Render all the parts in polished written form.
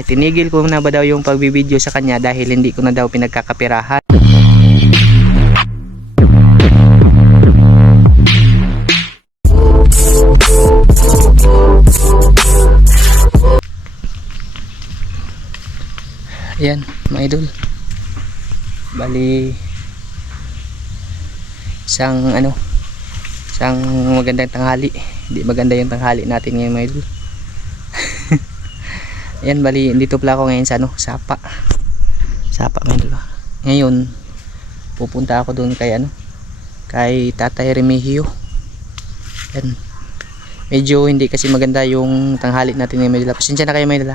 Tinigil ko na ba daw yung pagbibideo sa kanya dahil hindi ko na daw pinagkakapirahan. Ayan mga idol, bali isang magandang tanghali. Hindi maganda yung tanghali natin ngayon mga idol. Ayan, bali dito pala ako ngayon sa Sapa mga idol. Ngayon pupunta ako doon kay Tatay Remigio. Ayan, medyo hindi kasi maganda yung tanghali natin ngayon mga idol. Pasensya na kayo mga idol.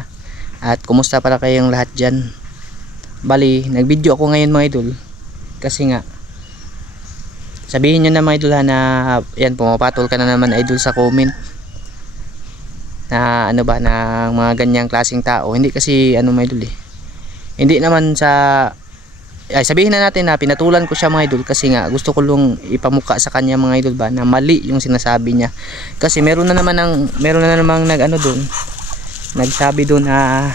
At kumusta pala kayong lahat dyan? Bali nag-video ako ngayon mga idol kasi nga sabihin nyo na mga idol na yan, pumapatol ka na naman idol sa comment na na mga ganyang klaseng tao. Hindi kasi mga idol hindi naman sabihin na natin na pinatulan ko siya mga idol kasi nga gusto ko lang ipamuka sa kanya mga idol ba na mali yung sinasabi niya. Kasi meron na namang doon nagsabi doon na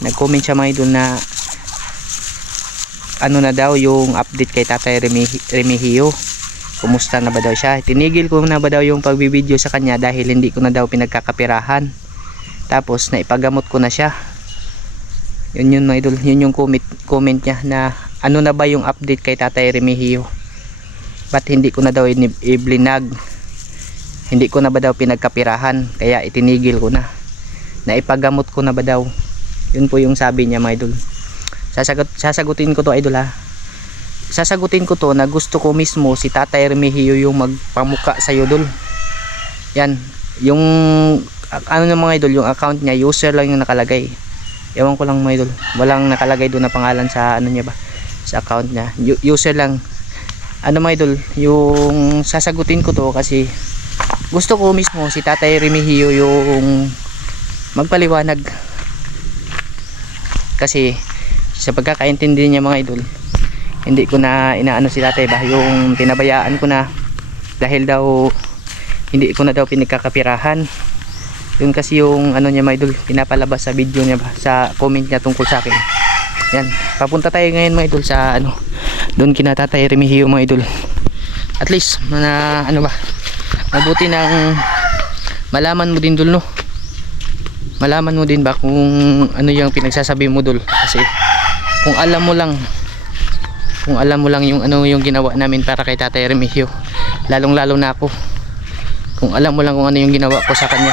nag-comment siya mga idol na na daw yung update kay Tatay Remigio. Kumusta na ba daw siya? Tinigil ko na ba daw yung pagbibideo sa kanya dahil hindi ko na daw pinagkakapirahan. Tapos naipagamot ko na siya. Yun mga idol, yun yung comment niya na na ba yung update kay Tatay Remigio. Ba't hindi ko na daw i-blinag? Hindi ko na ba daw pinagkapirahan kaya itinigil ko na. Naipagamot ko na ba daw? Yun po yung sabi niya mga idol. Sasagutin ko to idol sasagutin ko to na gusto ko mismo si Tatay Remigio yung magpamuka sa iyo dol. Yan yung mga idol, yung account niya user lang yung nakalagay. Ewan ko lang mga idol, walang nakalagay doon na pangalan sa niya ba, sa account niya. User lang mga idol, yung sasagutin ko to kasi gusto ko mismo si Tatay Remigio yung magpaliwanag. Kasi sa pagkakaintindi niya mga idol, hindi ko na inaano si tatay ba, yung pinabayaan ko na dahil daw hindi ko na daw pinagkakapirahan. Yun kasi yung niya mga idol, pinapalabas sa video niya ba, sa comment niya tungkol sa akin. Yan, papunta tayo ngayon mga idol sa doon kina Tatay Remigio mga idol. At least mabuti nang malaman mo din dul malaman mo din ba kung yung pinagsasabi mo dul. Kasi kung alam mo lang yung yung ginawa namin para kay Tatay Remigio, lalong lalo na ako, kung alam mo lang kung yung ginawa ko sa kanya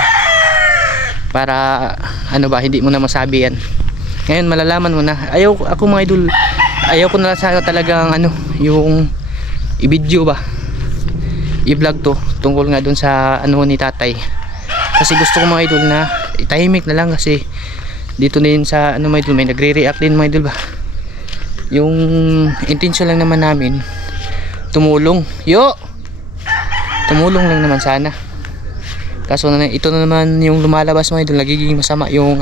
para hindi mo na masabi yan. Ngayon malalaman mo na. Ako mga idol, ayaw ko na talagang yung i-video ba, i-vlog to tungkol nga dun sa ni tatay. Kasi gusto ko mga idol na itahimik na lang kasi dito din sa mga idol may nagre-react din mga idol ba. Yung intention lang naman namin tumulong lang naman sana. Kaso ito na naman yung lumalabas mga idol, nagiging masama yung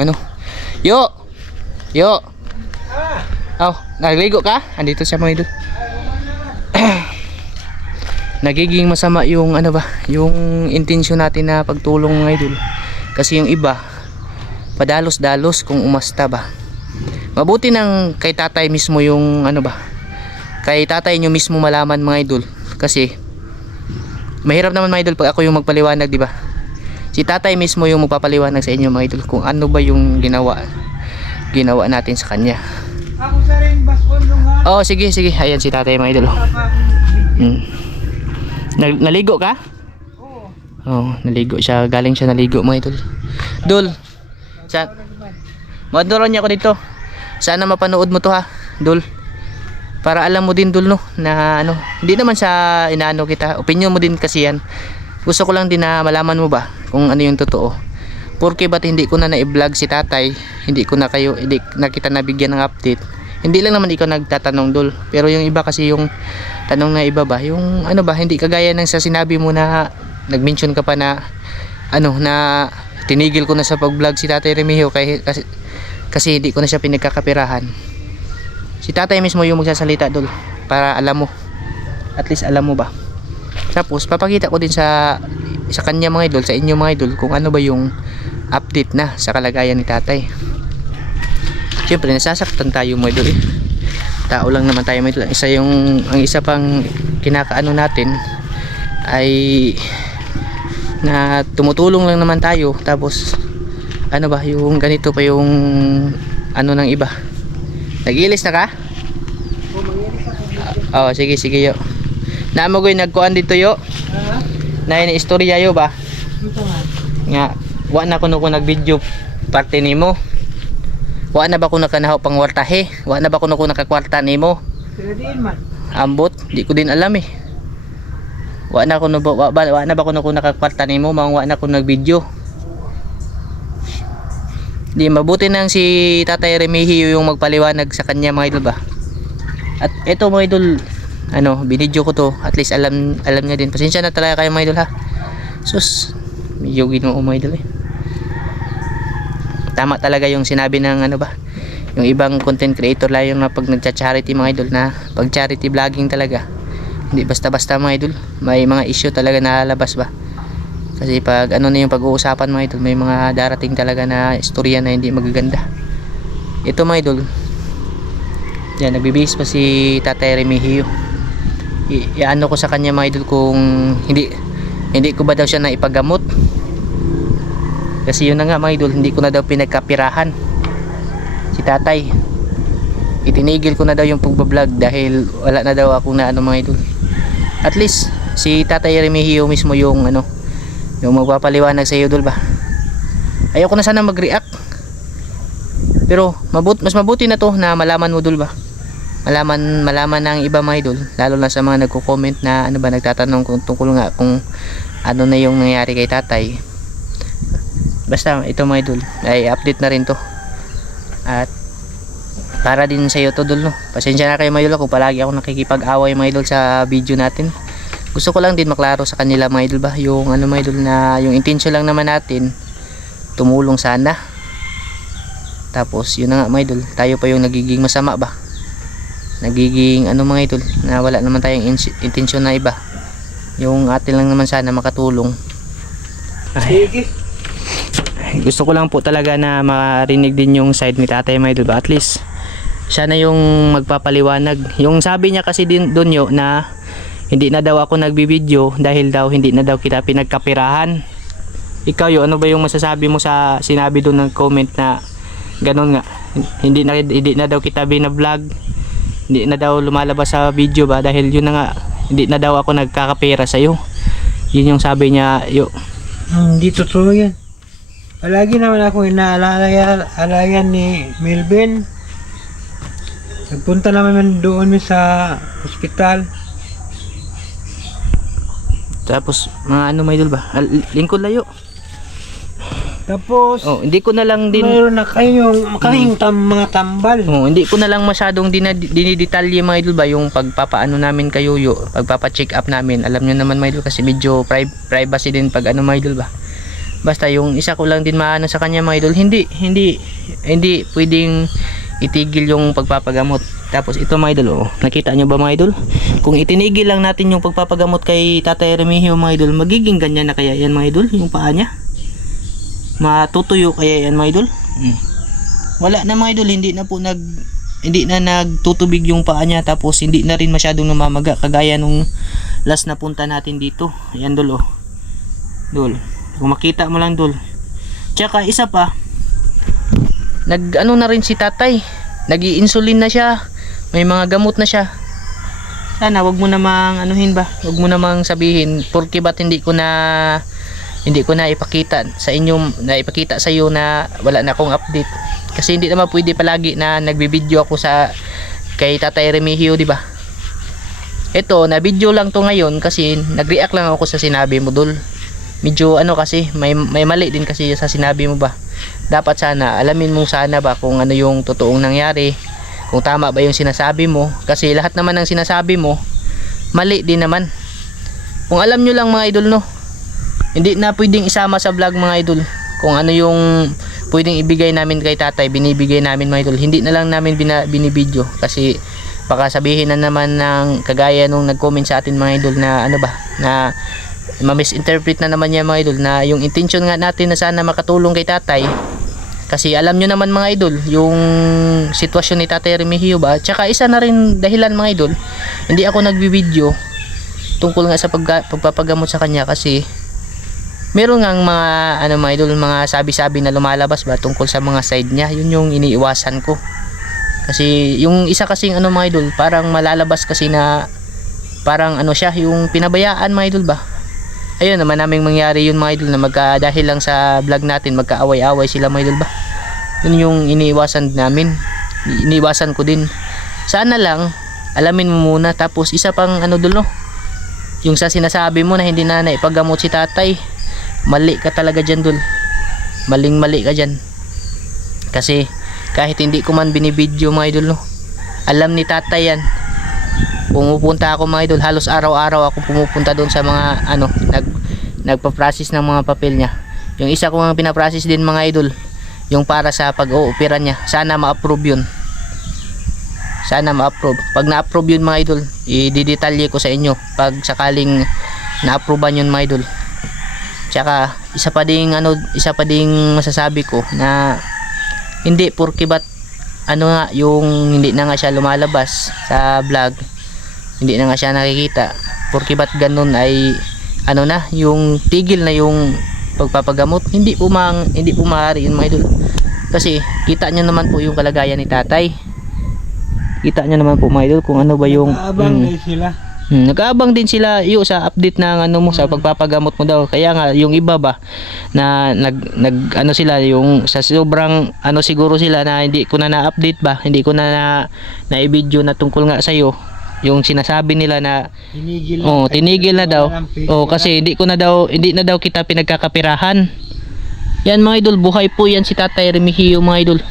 naligo ka? Andito siya mga idol. Nagiging masama yung yung intention natin na pagtulong mga idol. Kasi yung iba padalos-dalos kung umasta ba. Mabuti nang kay tatay mismo yung kay tatay nyo mismo malaman mga idol. Kasi mahirap naman mga idol pag ako yung magpaliwanag, di ba? Si tatay mismo yung magpapaliwanag sa inyo mga idol kung ano ba yung ginawa natin sa kanya. Ako sa rin baskon nung Oh, sige. Ayan si tatay mga idol. Naligo ka? Oo. Oh, naligo siya. Galing siya naligo mga idol. Dul. Maduron niya ako dito. Sana mapanood mo to ha, Dul. Para alam mo din Dul na hindi naman sa inaano kita. Opinion mo din kasi yan. Gusto ko lang din na malaman mo ba kung ano yung totoo. Porque ba't hindi ko na i-vlog si tatay, hindi na kita nabigyan ng update. Hindi lang naman ikaw nagtatanong Dul, pero yung iba kasi yung tanong na iba ba, yung hindi kagaya ng sa sinabi mo na nag-mention ka pa na na tinigil ko na sa pag-vlog si Tatay Remigio kasi hindi ko na siya pinagkakapirahan. Si tatay mismo yung magsasalita Dul, para alam mo, at least alam mo ba. Tapos papakita ko din sa kanya mga idol, sa inyo mga idol, kung ano ba yung update na sa kalagayan ni tatay. Siyempre nasasaktan tayo mga idol eh. Tao lang naman tayo mga idol. Ang isa pang kinakaano natin ay na tumutulong lang naman tayo, tapos ano ba yung ganito pa yung ano ng iba. Nag-iilis na ka? Oo, sige yo. Naamogoy nagkuan dito yo. Na ini istorya yo ba? Nga, wa na kuno ko nag-video parte nimo. Wa na ba ko nakanahaw pang wartahe? Wa na ba kuno ko nakakwarta nimo? Sila din man. Ambot, di ko din alam eh. Wa na kuno wa na ba kuno ko nakakwarta nimo, wa na ko nag-video. Di mabuti nang si Tatay Remigio yung magpaliwanag sa kanya mga idol ba. At eto mga idol, ano, binidyo ko to, at least alam niya din. Pasensya na talaga kayo mga idol ha. Sus, medyo ginoo mga idol eh. Tama talaga yung sinabi ng ano ba, yung ibang content creator lang yung pag nagcha-charity mga idol, na pag charity vlogging talaga hindi basta-basta mga idol, may mga issue talaga na lalabas ba. Kasi pag ano na yung pag-uusapan mga idol, may mga darating talaga na istorya na hindi magaganda. Ito mga idol, yan, nagbibihis pa si Tatay Remigio. Iano ko sa kanya mga idol kung hindi ko ba daw siya na ipagamot. Kasi yun na nga mga idol, hindi ko na daw pinagkapirahan si tatay. Itinigil ko na daw yung pagbablog dahil wala na daw akong na ano mga idol. At least si Tatay Remigio mismo yung ano, yung magpapaliwanag sa iyo idol ba. Ayoko na sana mag-react, pero mas mabuti na to na malaman mo idol ba. Malaman ng iba mga idol, lalo na sa mga nagko-comment na ano ba, nagtatanong kung tungkol nga kung ano na yung nangyari kay tatay. Basta ito mga idol, ay update na rin to. At para din sa iyo to idol, no. Pasensya na kayo mga idol kung palagi ako nakikipag-away mga idol sa video natin. Gusto ko lang din maklaro sa kanila mga idol ba, yung ano mga idol, na yung intention lang naman natin tumulong sana. Tapos yun na nga mga idol, tayo pa yung nagiging masama ba. Nagiging ano mga idol, na wala naman tayong intensyon na iba. Yung atin lang naman sana makatulong. Sige. Gusto ko lang po talaga na marinig din yung side ni tatay mga idol ba. At least siya na yung magpapaliwanag. Yung sabi niya kasi din doon yo na hindi na daw ako nagbibideo dahil daw hindi na daw kita pinagkapirahan. Ikaw yo, ano ba yung masasabi mo sa sinabi doon ng comment na ganun nga, hindi na daw kita binablog, hindi na daw lumalabas sa video ba dahil yun na nga, hindi na daw ako nagkakapira sa iyo. Yun yung sabi niya yo. Hindi totoo yan. Palagi naman ako inaalayan ni Melvin. Nagpunta naman doon sa ospital. Tapos mga ano may idol ba, lingkod layo. Tapos Hindi ko na lang din mayroon na kayong mga tambal. hindi ko na lang masyadong dinidetalye mga idol ba yung pagpapaano namin kayo yo, pagpapa-check up namin. Alam niyo naman mga idol, kasi medyo privacy din pag ano mga idol ba. Basta yung isa ko lang din maano sa kanya mga idol, hindi pwedeng itigil yung pagpapagamot. Tapos ito mga idol, nakita nyo ba mga idol? Kung itinigil lang natin yung pagpapagamot kay Tatay Remigio mga idol, magiging ganyan na kaya yan mga idol, yung paa niya. Matutuyo kaya yan mga idol. Wala na mga idol, hindi na nagtutubig yung paa niya, tapos hindi na rin masyadong namamaga kagaya nung last na punta natin dito. Ayan dol dol. Kung makita mo lang dol. Tsaka isa pa, nag-ano na rin si tatay, nag-i-insulin na siya, may mga gamot na siya. Sana wag mo namang anuhin ba, wag mo namang sabihin porque ba't hindi ko na ipakita sa inyo, na ipakita sa iyo na wala na akong update. Kasi hindi naman pwede palagi na nagbibideo ako kay Tatay Remigio, di ba? Ito, na video lang to ngayon kasi nag-react lang ako sa sinabi mo dul. Medyo ano kasi, may mali din kasi sa sinabi mo ba. Dapat sana alamin mo sana ba kung ano yung totoong nangyari, kung tama ba yung sinasabi mo, kasi lahat naman ng sinasabi mo mali din naman. Kung alam nyo lang mga idol, no, hindi na pwedeng isama sa vlog mga idol. Kung ano yung pwedeng ibigay namin kay tatay, binibigay namin mga idol. Hindi na lang namin binibideo kasi baka sabihin na naman ng kagaya nung nag-comment sa atin mga idol na ano ba, na ma-misinterpret na naman niya mga idol na yung intention nga natin na sana makatulong kay tatay. Kasi alam nyo naman mga idol, yung sitwasyon ni Tatay Remigio ba? Tsaka isa na rin dahilan mga idol, hindi ako nagbibideo tungkol nga sa pagpapagamot sa kanya kasi meron nga mga mga idol, mga sabi-sabi na lumalabas ba tungkol sa mga side niya. Yun yung iniiwasan ko. Kasi yung isa kasing mga idol, parang malalabas kasi na parang siya, yung pinabayaan mga idol ba. Ayun naman naming mangyari yun mga idol na dahil lang sa vlog natin magkaaway-away sila mga idol ba. Yun yung iniiwasan namin. Iniiwasan ko din. Sana lang alamin mo muna, tapos isa pang dul no. Yung sa sinasabi mo na hindi na naipagamot si tatay, mali ka talaga dyan dul. Maling-mali ka dyan. Kasi kahit hindi ko man binibidyo mga idol no, alam ni tatay yan. Pumupunta ako mga idol, halos araw-araw ako pumupunta doon sa mga nagpa-process ng mga papel niya. Yung isa ko nga pina-process din mga idol, yung para sa pag-oopera niya. Sana ma-approve yun. Sana ma-approve. Pag na-approve yun mga idol, i-detalye ko sa inyo pag sakaling na-approvean yun mga idol. Tsaka isa pa ding masasabi ko na hindi porke bat nga yung hindi na nga siya lumalabas sa vlog, hindi na nga siya nakikita, porke bat ganun ay na yung tigil na yung pagpapagamot. Hindi po maaari yun mga idol. Kasi kita nyo naman po yung kalagayan ni tatay. Kita nyo naman po mga idol kung ano ba yung nag-aabang din sila yung sa update ng mo sa pagpapagamot mo daw. Kaya nga yung iba ba na sila yung sa sobrang siguro sila na hindi ko na-update ba, hindi ko na i-video na tungkol nga sa iyo, yung sinasabi nila na tinigil na daw. Kasi hindi na daw kita pinagkakapirahan. Yan mga idol, buhay po yan si Tatay Remigio mga idol.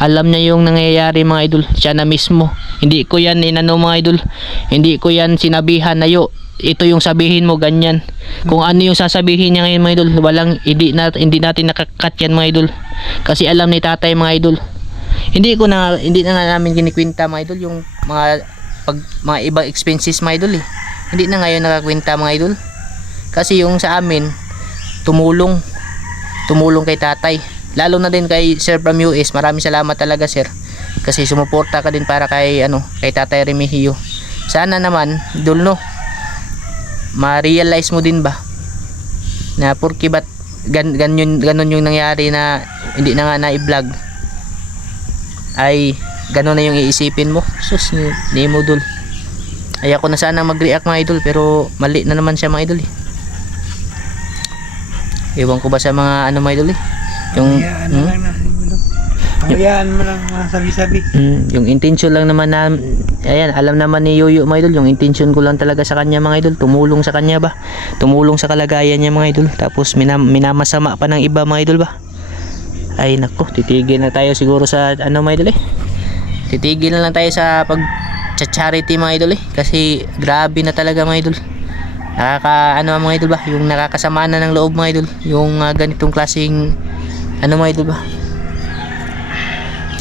Alam niya yung nangyayari mga idol, siya na mismo. Hindi ko yan mga idol, hindi ko yan sinabihan na ito yung sabihin mo ganyan. Kung ano yung sasabihin niya ngayon mga idol, hindi natin nakakat yan mga idol. Kasi alam ni tatay mga idol. Hindi na nga namin kinikwenta mga idol yung mga ibang expenses mga idol eh. Hindi na ngayon nakakwenta mga idol. Kasi yung sa amin tumulong kay tatay. Lalo na din kay Sir from US. Maraming salamat talaga sir. Kasi sumuporta ka din para kay Tatay Remigio. Sana naman idol no, ma-realize mo din ba na porke bat ganun yung nangyari na hindi na nga na-i-vlog ay ganun na yung iisipin mo. Sus ni mo dul. Ay ako na sana mag-react mga idol, pero mali na naman siya mga idol eh. Ewan ko ba sa mga mga idol eh, yung hayaan mo lang mga sabi-sabi. Yung intention lang naman na ayan, alam naman ni Yoyo mga idol, yung intention ko lang talaga sa kanya mga idol, tumulong sa kanya ba, tumulong sa kalagayan niya mga idol. Tapos minamasama pa ng iba mga idol ba. Ay nako, titigil na tayo siguro sa mga idol eh. Titigil na lang tayo sa pag-charity mga idol eh, kasi grabe na talaga mga idol. Mga idol ba, yung nakakasama na ng loob mga idol, yung ganitong klaseng mga idol ba.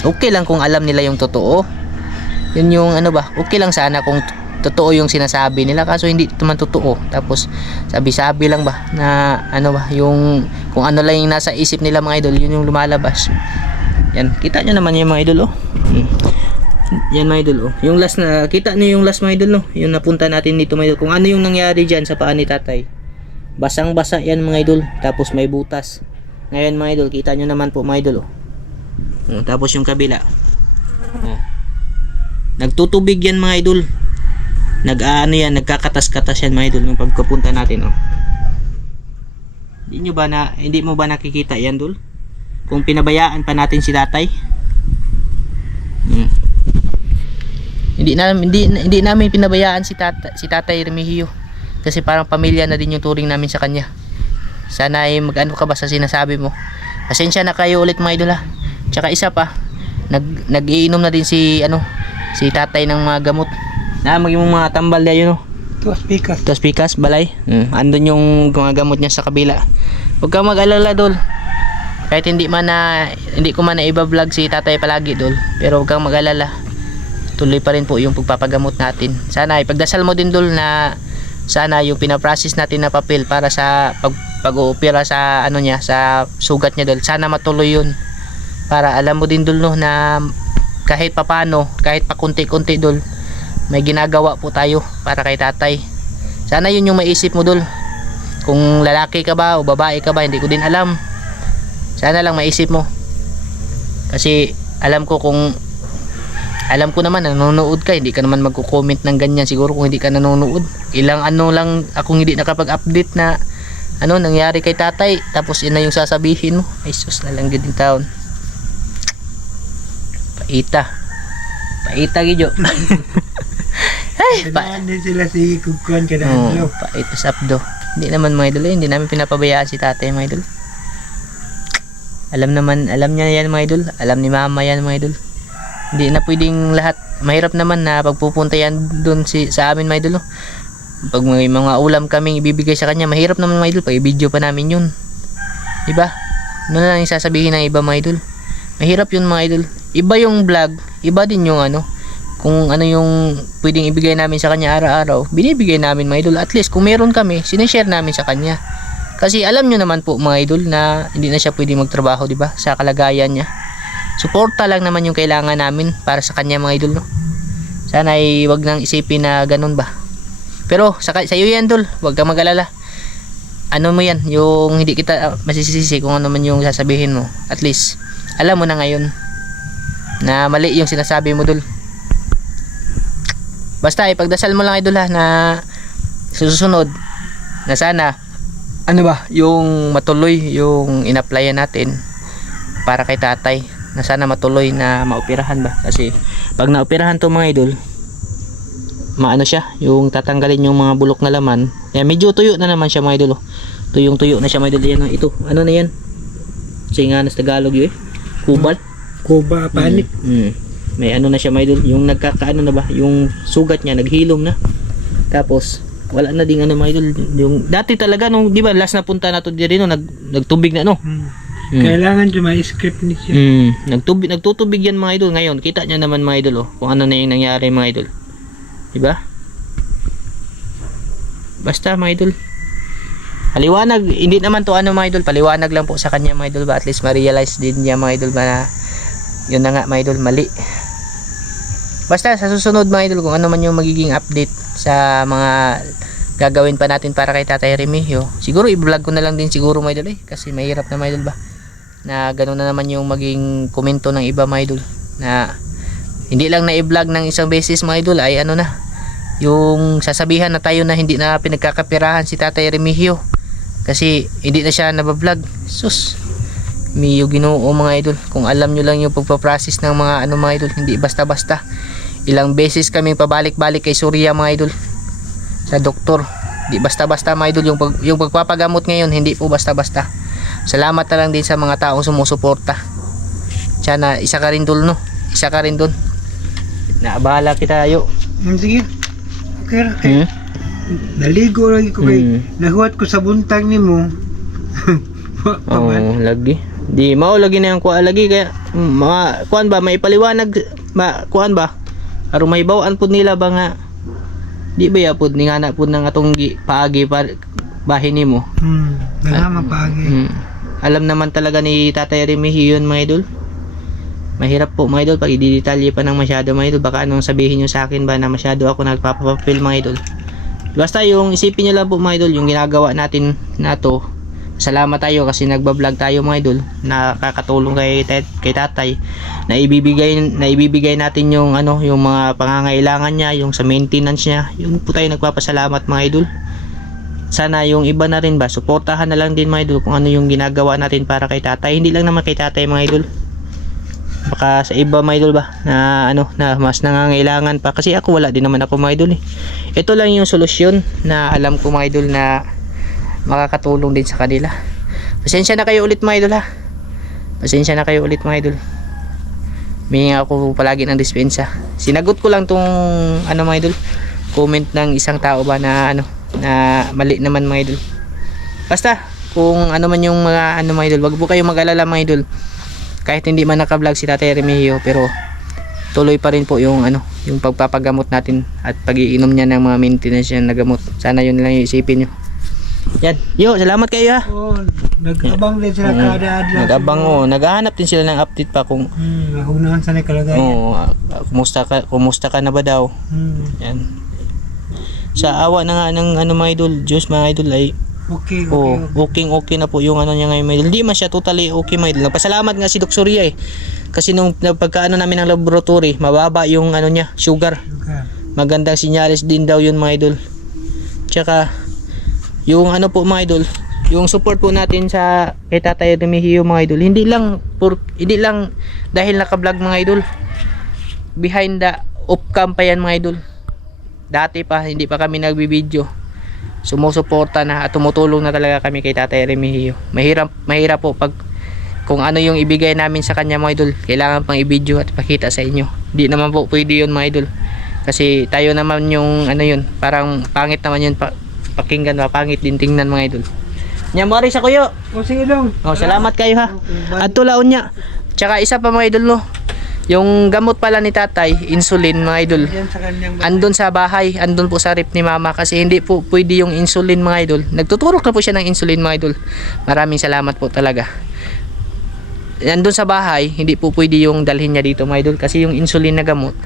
Okay lang kung alam nila yung totoo, yun yung okay lang sana kung totoo yung sinasabi nila, kaso hindi naman totoo. Tapos sabi-sabi lang ba na yung kung ano lang yung nasa isip nila mga idol, yun yung lumalabas. Yan, kita nyo naman yung mga idol Yan mga idol yung last na, kita nyo yung last mga idol yung napunta natin dito mga idol, kung ano yung nangyari dyan sa paa ni tatay. Basang basa yan mga idol, tapos may butas. Ngayon mga idol, kita nyo naman po mga idol tapos yung kabila nagtutubig yan mga idol, nagkakatas-katas yan mga idol yung pagkapunta natin Hindi mo ba nakikita yan dul? Kung pinabayaan pa natin si tatay. Hindi namin pinabayaan si Tatay Remigio, kasi parang pamilya na din yung turing namin sa kanya. Sana ay mag-ano ka ba sa sinasabi mo. Pasensya na kayo ulit mga idol ha. Tsaka isa pa, nag-iinom na din si tatay ng mga gamot na yung mga tambal na yun Tuas pikas balay. Andun yung mga gamot niya sa kabila. Huwag kang mag-alala dol, kahit hindi ko man na iba-vlog si tatay palagi dol, pero huwag kang mag-alala, tuloy pa rin po yung pagpapagamot natin. Sana ipagdasal mo din dol na sana yung pinaprocess natin na papel para sa pag-oopera sa ano niya, sa sugat niya dol, sana matuloy yun. Para alam mo din dol no, na kahit papano, kahit pa kunti-kunti dol, may ginagawa po tayo para kay tatay. Sana yun yung maisip mo dol. Kung lalaki ka ba o babae ka ba, hindi ko din alam. Sana lang maisip mo. Kasi alam ko naman nanonood ka, hindi ka naman magko-comment ng ganyan siguro kung hindi ka nanonood. Ilang ano lang akong hindi nakapag-update na ano nangyari kay tatay, tapos yun na yung sasabihin mo. Ay sus na lang din taon. Paita gidyo. Ay, Kadaan din sila si Kukuan kadaan oh, paita sabdo. Hindi naman mga idol, hindi namin pinapabayaan si tatay mga idol. Alam niya yan mga idol. Alam ni mama yan mga idol. Hindi na pwedeng lahat. Mahirap naman na pagpupunta yan doon sa amin mga idol. No? Pag may mga ulam kaming ibibigay sa kanya, mahirap naman mga idol. Pag i-video pa namin yun. Diba? Ano na lang yung sasabihin ng iba mga idol. Mahirap yun mga idol. Iba yung vlog. Iba din yung ano. Kung ano yung pwedeng ibigay namin sa kanya araw-araw, binibigay namin mga idol. At least kung meron kami, sinishare namin sa kanya. Kasi alam nyo naman po mga idol na hindi na siya pwedeng magtrabaho, diba? Sa kalagayan niya. Suporta lang naman yung kailangan namin para sa kanya mga idol, no? Sana ay wag nang isipin na ganun ba. Pero sa iyo yan dol, wag kang mag-alala. Ano mo yan, yung hindi kita masisisi kung ano man yung sasabihin mo. At least, alam mo na ngayon na mali yung sinasabi mo dol. Basta ipagdasal mo lang idol ha, na susunod na sana ano ba, yung matuloy yung in-applyan natin para kay tatay, na sana matuloy na maoperahan ba. Kasi pag naoperahan to mga idol, maano siya, yung tatanggalin yung mga bulok na laman. Yan, medyo tuyo na naman siya mga idol. Tuyong-tuyo na siya mga idol. Yan, ito, ano na yan? Kasi nga nas Tagalog yun kubal. Kuba panik. May ano na siya mga idol, yung nagkakaano na ba, yung sugat niya naghilom na. Tapos wala na ding ano mga idol, yung dati talaga nung di ba last na punta na to diri no, nagtubig na no. Kailangan siya may script ni siya. Nagtutubig yan mga idol. Ngayon kita niya naman mga idol kung ano na yung nangyari mga idol. Di ba? Basta mga idol, paliwanag, hindi naman to ano mga idol, paliwanag lang po sa kanya mga idol ba, at least ma-realize din niya mga idol ba na yun na nga mga idol, mali. Basta sa susunod mga idol, kung ano man yung magiging update sa mga gagawin pa natin para kay Tatay Remigio, siguro i-vlog ko na lang din siguro mga idol kasi mahirap na mga idol ba na gano'n na naman yung maging komento ng iba mga idol, na hindi lang na i-vlog ng isang beses mga idol ay ano na, yung sasabihan na tayo na hindi na pinagkakapirahan si Tatay Remigio kasi hindi na siya nabablog. Sus, miyo Ginoo mga idol, kung alam nyo lang yung pagpaprocess ng mga ano mga idol, hindi basta-basta. Ilang beses kaming pabalik-balik kay Surya mga idol sa doktor, hindi basta-basta mga idol. Yung pagpapagamot ngayon hindi po basta-basta. Salamat na lang din sa mga taong sumusuporta. Sana isa ka rin dul no, isa ka rin dun, naabahala kita ayo. Sige, okay ra kay naligo lagi ko kay nahuwat ko sa buntag nimo. Oh, lagi di mao lagi na yung kuha lagi kaya mga kuan ba may paliwanag kuan ba aron may bawaan pud nila ba nga di ba ya pud ni ngana pud nang atong paagi bahin nimo. Dala mapagi. Alam naman talaga ni Tatay Remigio yun mga idol. Mahirap po mga idol pag i-detalye pa ng masyado mga idol, baka anong sabihin nyo sa akin ba na masyado ako nagpapapapil mga idol. Basta yung isipin nyo lang po mga idol, yung ginagawa natin na to, salamat tayo kasi nagbablog tayo mga idol, nakakatulong kay tatay, na ibibigay natin yung ano, yung mga pangangailangan niya, yung sa maintenance niya, yun po tayo nagpapasalamat mga idol. Sana yung iba na rin ba, suportahan na lang din mga idol kung ano yung ginagawa natin para kay tatay, hindi lang naman kay tatay mga idol, baka sa iba mga idol ba na ano, na mas nangangailangan pa, kasi ako wala din naman ako mga idol Ito lang yung solusyon na alam ko mga idol na makakatulong din sa kanila. Pasensya na kayo ulit mga idol ha. Pasensya na kayo ulit mga idol. May ako palagi ng dispensa. Sinagot ko lang tong ano mga idol, comment ng isang tao ba na ano, na mali naman mga idol. Basta kung ano man yung mga ano mga idol, wag po kayong mag-alala mga idol. Kahit hindi man naka-vlog si Tatay Remigio, pero tuloy pa rin po yung ano, yung pagpapagamot natin at pag-iinom niya ng mga maintenance niya na gamot. Sana yun lang yung isipin nyo. Yan, yo, salamat kayo ha. Oo, nag-abang din sila kada adlaw. Nag-abang, naghahanap din sila ng update pa kung Nahunahan sa kalagayan. kumusta ka na ba daw. Yan. Sa awa na nga ng mga idol, Diyos mga idol ay Okay. okay na po yung ano niya ngayon mga idol. Hindi man siya totally okay mga idol. Nagpasalamat nga si Doc Surya kasi nung pagkaano namin ng laboratory, mababa yung ano niya, sugar. Magandang sinyalis din daw yun mga idol. Tsaka yung ano po mga idol, yung support po natin sa kay Tatay Remigio mga idol, hindi lang dahil naka-vlog mga idol. Behind the off-cam pa yan mga idol. Dati pa hindi pa kami nagbibideo, sumusuporta na at tumutulong na talaga kami kay Tatay Remigio. Mahirap po pag kung ano yung ibigay namin sa kanya mga idol, kailangan pang i-video at pakita sa inyo. Di naman po pwede yun mga idol, kasi tayo naman yung ano yun, parang pangit naman yun pakinggan, pangit din tingnan mga idol. Nyamari sa kuyo. Sige lang. Salamat kayo ha. Okay, At tulaon niya. Tsaka isa pa mga idol yung gamot pala ni tatay, insulin mga idol, Yan sa kanyang andun sa bahay, andun po sa rep ni mama, kasi hindi po pwede yung insulin mga idol. Nagtuturok na po siya ng insulin mga idol. Maraming salamat po talaga. Andun sa bahay, hindi po pwede yung dalhin niya dito mga idol, kasi yung insulin na gamot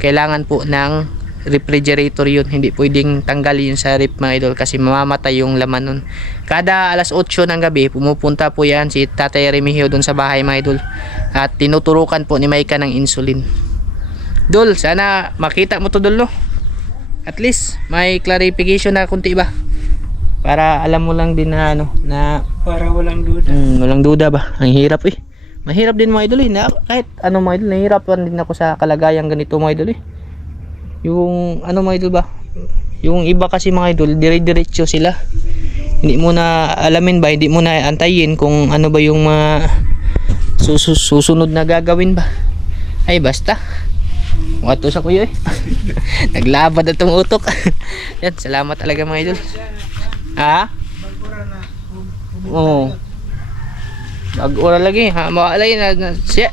kailangan po ng refrigerator yun, hindi pwedeng tanggalin yun sa rep mga idol, kasi mamamatay yung laman nun. Kada alas 8 ng gabi pumupunta po yan si Tatay Remigio dun sa bahay mga idol, at tinuturukan po ni Maika ng insulin. Dol, sana makita mo to Dol, no? At least may clarification na kunti ba, para alam mo lang din na ano, na para walang duda. walang duda ba. Ang hirap mahirap din mga idol na, kahit ano mga idol, nahihirapan din ako sa kalagayan ganito mga idol yung ano mga idol ba, yung iba kasi mga idol dire-diretso sila, hindi mo na alamin ba, hindi mo na antayin kung ano ba yung mga susunod na gagawin ba. Ay basta wato sa kuya naglabad at tumutok. Yan, salamat talaga mga idol. Oo, mag-ura lagi ha, mawalay na siya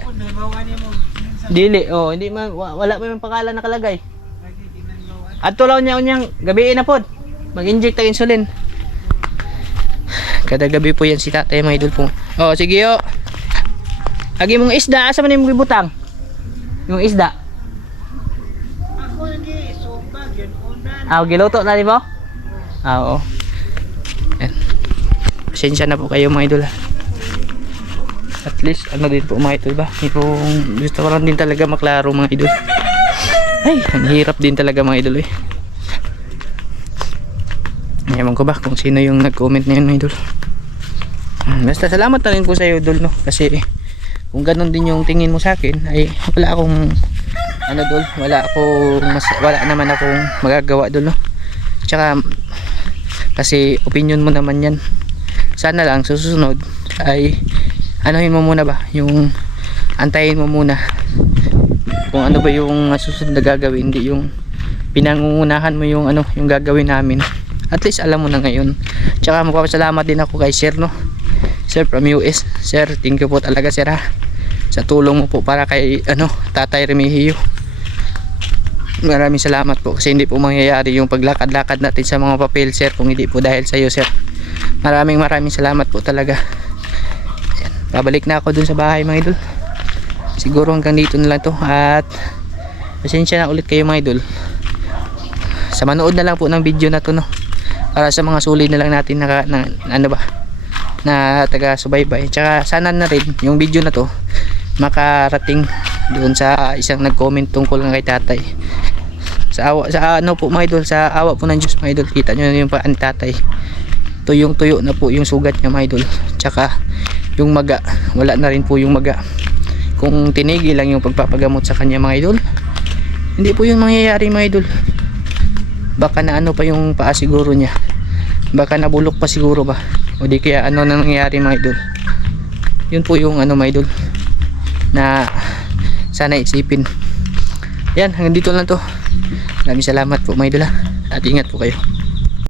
dili, hindi man wala pa yung pangalan nakalagay. At tulaw niya unyang gabiin na pod mag-inject ng insulin kada gabi po yan si tatay mga idol po. Sige agi mong isda, asa man yung butang yung isda? Ako lagi soba yan unan. Giluto na di ba? Oo. Yan, pasensya na po kayo mga idol. At least ano din po mga idol ba, yung gusto ko lang din talaga maklaro mga idol. Ay, ang hirap din talaga mga idol Ewan ko ba kung sino yung nag-comment na yun mga idol. Basta salamat na rin po sa iyo Dol, no? Kasi kung ganun din yung tingin mo sa akin, ay wala akong ano Dol, wala naman akong magagawa Dol, no? Tsaka kasi opinion mo naman yan. Sana lang susunod ay anuhin mo muna ba, yung antayin mo muna kung ano ba yung susunod na gagawin, hindi yung pinangungunahan mo yung ano yung gagawin namin. At least alam mo na ngayon. Tsaka magpapasalamat din ako kay Sir, no? Sir from US. Sir, thank you po talaga Sir ha, sa tulong mo po para kay Tatay Remigio. Maraming salamat po, kasi hindi po mangyayari yung paglakad-lakad natin sa mga papel Sir kung hindi po dahil sa iyo Sir. Maraming salamat po talaga. Ayan, babalik na ako dun sa bahay mga idol. Siguro hanggang dito na lang to, at pasensya na ulit kayo mga idol sa manood na lang po ng video na to, no? Para sa mga sulit na lang natin na taga subaybay. Tsaka sana na rin yung video na to makarating doon sa isang nag-comment tungkol ng kay tatay. Sa ano po mga idol, sa awa po ng Diyos mga idol, kita nyo na yung paan tatay, tuyong tuyo na po yung sugat niya mga idol. Tsaka yung maga, wala na rin po yung maga. Kung tinigil lang yung pagpapagamot sa kanya mga idol, hindi po yung mangyayari mga idol. Baka na pa yung paa siguro niya, baka nabulok pa siguro ba, o di kaya na nangyayari mga idol. Yun po yung mga idol na sana isipin. Yan, hanggang dito lang to. Maraming salamat po mga idol at ingat po kayo.